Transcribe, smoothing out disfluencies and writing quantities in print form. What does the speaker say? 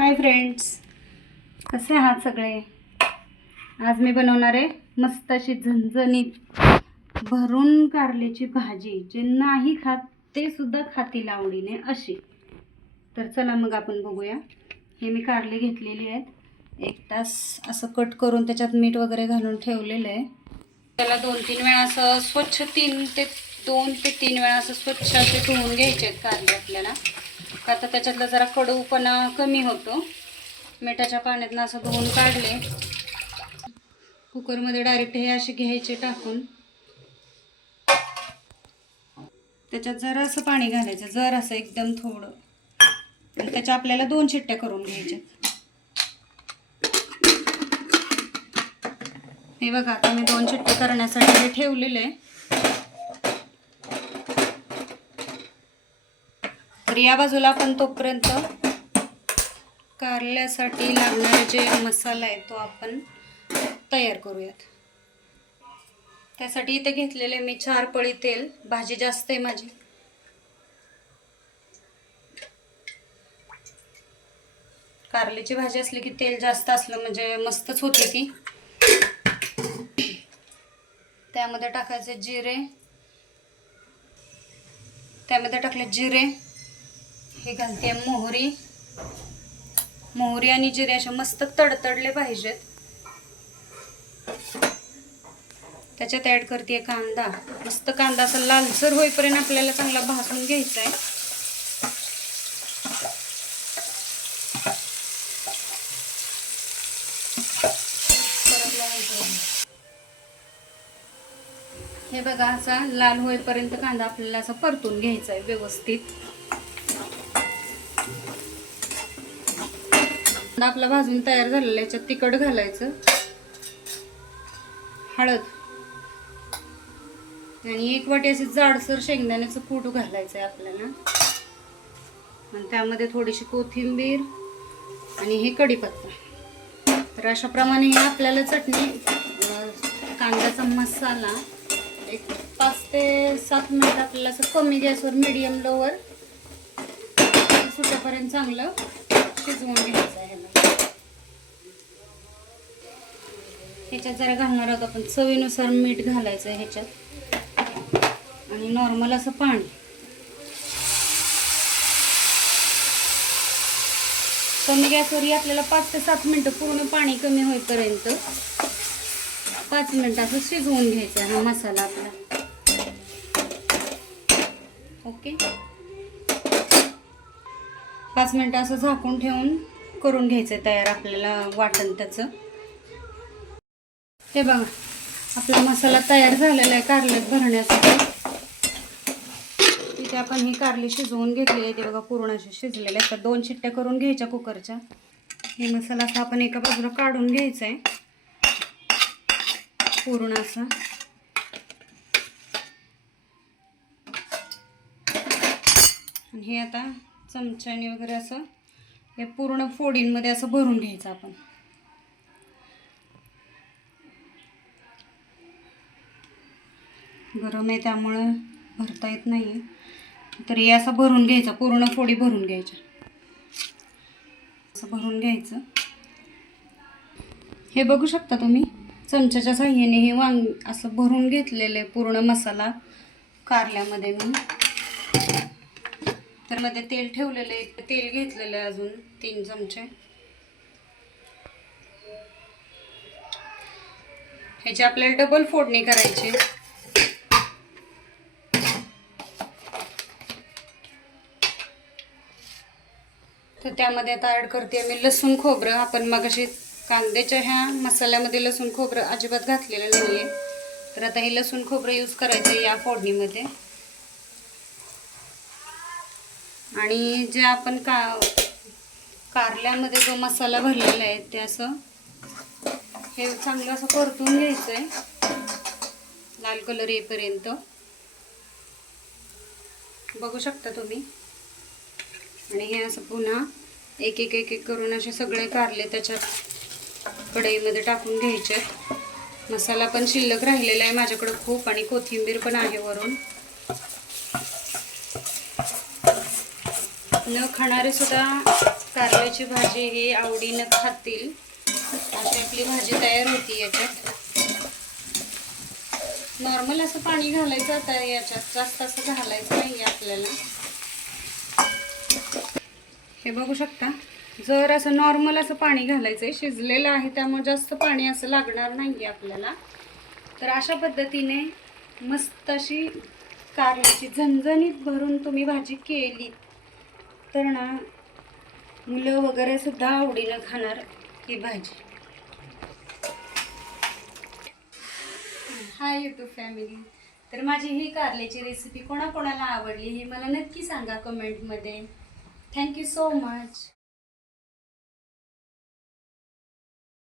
Hi friends, कसे आहात सगळे। आज मी बनवणार आहे मस्त अशी झणझणीत भरून कारल्याची भाजी, जे नाही खात ते सुद्धा खातील आवडीने अशी। तर चला मग आपण बघूया। हे मी कारले घेतलेली आहेत, 1 तास असं कट करून त्याच्यात मीठ वगैरे घालून ठेवलेलं आहे। त्याला 2-3 वेळा असं स्वच्छ 2 ते 3 वेळा असं स्वच्छ असे धुवून घ्यायचे आहेत कारले आपल्याला, का तर त्याच्यातला जरा कडूपणा कमी होतो। मिठाच्या पाण्यातनं असं धुवून काढले। कुकरमध्ये डायरेक्ट हे असे घ्यायचे टाकून, त्याच्यात जरासं पाणी घालायचं, जरासं एकदम थोडं, आणि त्याच्या आपल्याला 2 शिट्ट्या करून घ्यायच्या। हे बघा, आता मी 2 शिट्ट्या करण्यासाठी हे ठेवलेलं आहे। तर या बाजूला आपण तोपर्यंत कारल्यासाठी लागणारे जे मसाला आहे तो आपण तयार करूयात। त्यासाठी इथे घेतलेले मी 4 पळी तेल, भाजी जास्त आहे माझी। कारल्याची भाजी असली की तेल जास्त असलं म्हणजे मस्तच होते ती। त्यामध्ये टाकायचे जिरे, त्यामध्ये टाकले जिरे, हे घालते मोहरी आणि जिरे असे मस्त तडतडले पाहिजेत। त्याच्यात ऍड करते कांदा, मस्त कांदा असा लालसर होईपर्यंत आपल्याला चांगला भाजून घ्यायचा आहे। हे बघा, असा लाल होईपर्यंत कांदा आपल्याला असा परतून घ्यायचा आहे व्यवस्थित। कांदा आपला भाजून तयार झालेला, याच्यात तिखट घालायचं, हळद, आणि 1 वाटी असे जाडसर शेंगदाण्याचं कूट घालायचं आहे आपल्याला, आणि त्यामध्ये थोडीशी कोथिंबीर आणि हे कढीपत्ता। तर अशा प्रमाणे हे आपल्याला चटणी, कांद्याचा मसाला 5 ते 7 मिनिट आपल्याला असं कमी गॅसवर मीडियम लोवर सुटेपर्यंत चांगलं शिजवून घ्यायचं आहे। ह्याच्यात जरा घालणार आहोत आपण चवीनुसार मीठ घालायचं आहे ह्याच्यात, आणि नॉर्मल असं पाणी। कमी गॅसवर आपल्याला 5 ते 7 मिनिटं, पूर्ण पाणी कमी होईपर्यंत 5 मिनिटं असं शिजवून घ्यायचा हा मसाला आपला। ओके, 5 मिनिटं असं झाकून ठेवून करून घ्यायचं तयार आपल्याला वाटण त्याचं। हे बघा, आपला मसाला तयार झालेला आहे कारल्यात भरण्यासाठी। इथे आपण ही कारली शिजवून घेतलेली आहे, ते बघा पूर्ण असे शिजलेले आहेत। तर 2 शिट्ट्या करून घ्यायच्या कुकरच्या। हे मसाला असा आपण एका बाजूला काढून घ्यायचा आहे पूर्ण असा, आणि हे आता चमच्याने वगैरे असं हे पूर्ण फोडींमध्ये असं भरून घ्यायचं आपण। गरम आहे त्यामुळं भरता येत नाही, तर हे असं भरून घ्यायचं, पूर्ण फोडी भरून घ्यायच्या, असं भरून घ्यायचं। हे बघू शकता तुम्ही, चमच्याच्या साहाय्याने हे वांग असं भरून घेतलेलं आहे पूर्ण मसाला कारल्यामध्ये मी। तर मध्ये तेल ठेवलेलं आहे, तेल घेतलेलं आहे अजून 3 चमचे। ह्याची आपल्याला डबल फोडणी करायची। तर त्यामध्ये आता ऍड करते मी लसूण खोबरं। आपण मगाशी कांद्याच्या ह्या मसाल्यामध्ये लसूण खोबरं अजिबात घातलेलं नाहीये, तर आता हे लसूण खोबरं यूज करायचं या फोडणीमध्ये। आणि जे आपण कारल्यामध्ये जो मसाला भरलेला आहे ते असं हे चांगलं असं परतून घ्यायचं आहे, लाल कलर येईपर्यंत। बघू शकता तुम्ही, आणि हे असं पुन्हा एक एक करून असे सगळे कारले त्याच्यात कढईमध्ये टाकून घ्यायचे। मसाला पण शिल्लक राहिलेला आहे माझ्याकडे खूप, आणि कोथिंबीर पण आहे वरून। न खाणारे सुद्धा कारल्याची भाजी ही आवडीनं खातील अशी आपली भाजी तयार होती. याच्यात नॉर्मल असं पाणी घालायचं, आता याच्यात जास्त असं घालायचं नाही आपल्याला. हे बघू शकता, जर असं नॉर्मल असं पाणी घालायचं आहे. शिजलेलं आहे त्यामुळे जास्त पाणी असं लागणार नाही आहे आपल्याला. तर अशा पद्धतीने मस्त अशी कारल्याची झणझणीत भरून तुम्ही भाजी केली तर ना, मुलं वगैरे सुद्धा आवडीनं खाणार ही भाजी. हाय यूट्यूब फॅमिली, तर माझी ही कारल्याची रेसिपी कोणाकोणाला आवडली हे मला नक्की सांगा कमेंटमध्ये. Thank you so much.